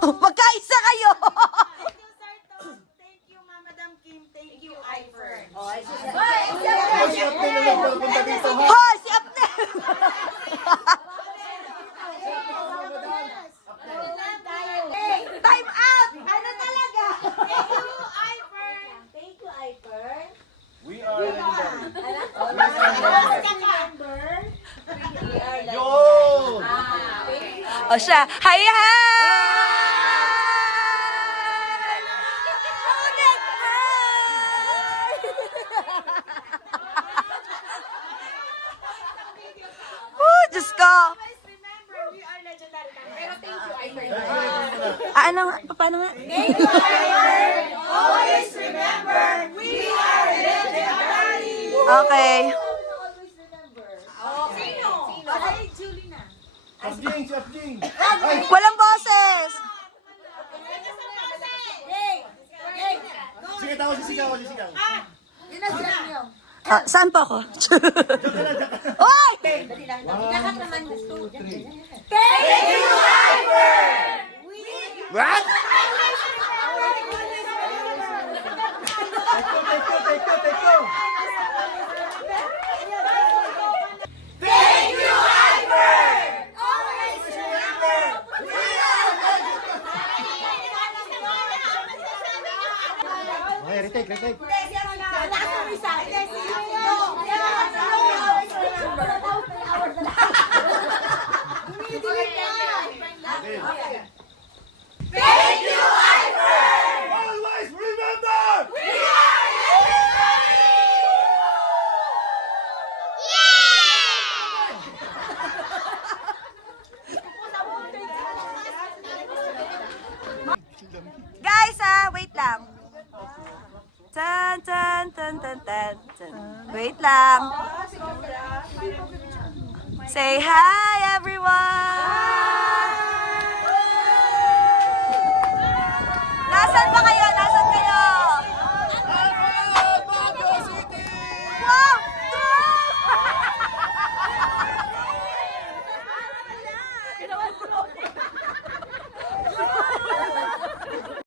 Magkaisa kayo! Thank you, Sir Tom. Thank you, Madam Kim. Thank you, Ivern. Hoy, si Abner! Time out! Ano talaga? Thank you, Ivern. Thank you, Ivern. We are legendary. Yun! O siya, hi hi! Diyos ko! Always remember, we are legendary. Pero thank you, Ivern. Ano nga? Paano nga? Thank you, Ivern. Always remember, we are legendary. Okay. Always remember. Sino? Ay, Julie na. Sapjing, sapjing! Walang boses! Sige, tawa sisigaw, sisigaw. Yun na sila niyo. Ah, saan pa ako? Oy! Lahat naman gusto. Thank you, Ivern. What? Take two. Thank you, Ivern. Always remember, we are Okay, retake. Thank you, Ivern. Always remember! We are legendary. Guys, wait lang. Tan, tan, tan, tan, tan, tan. Wait lang. Say hi, everyone! Nasaan ba kayo?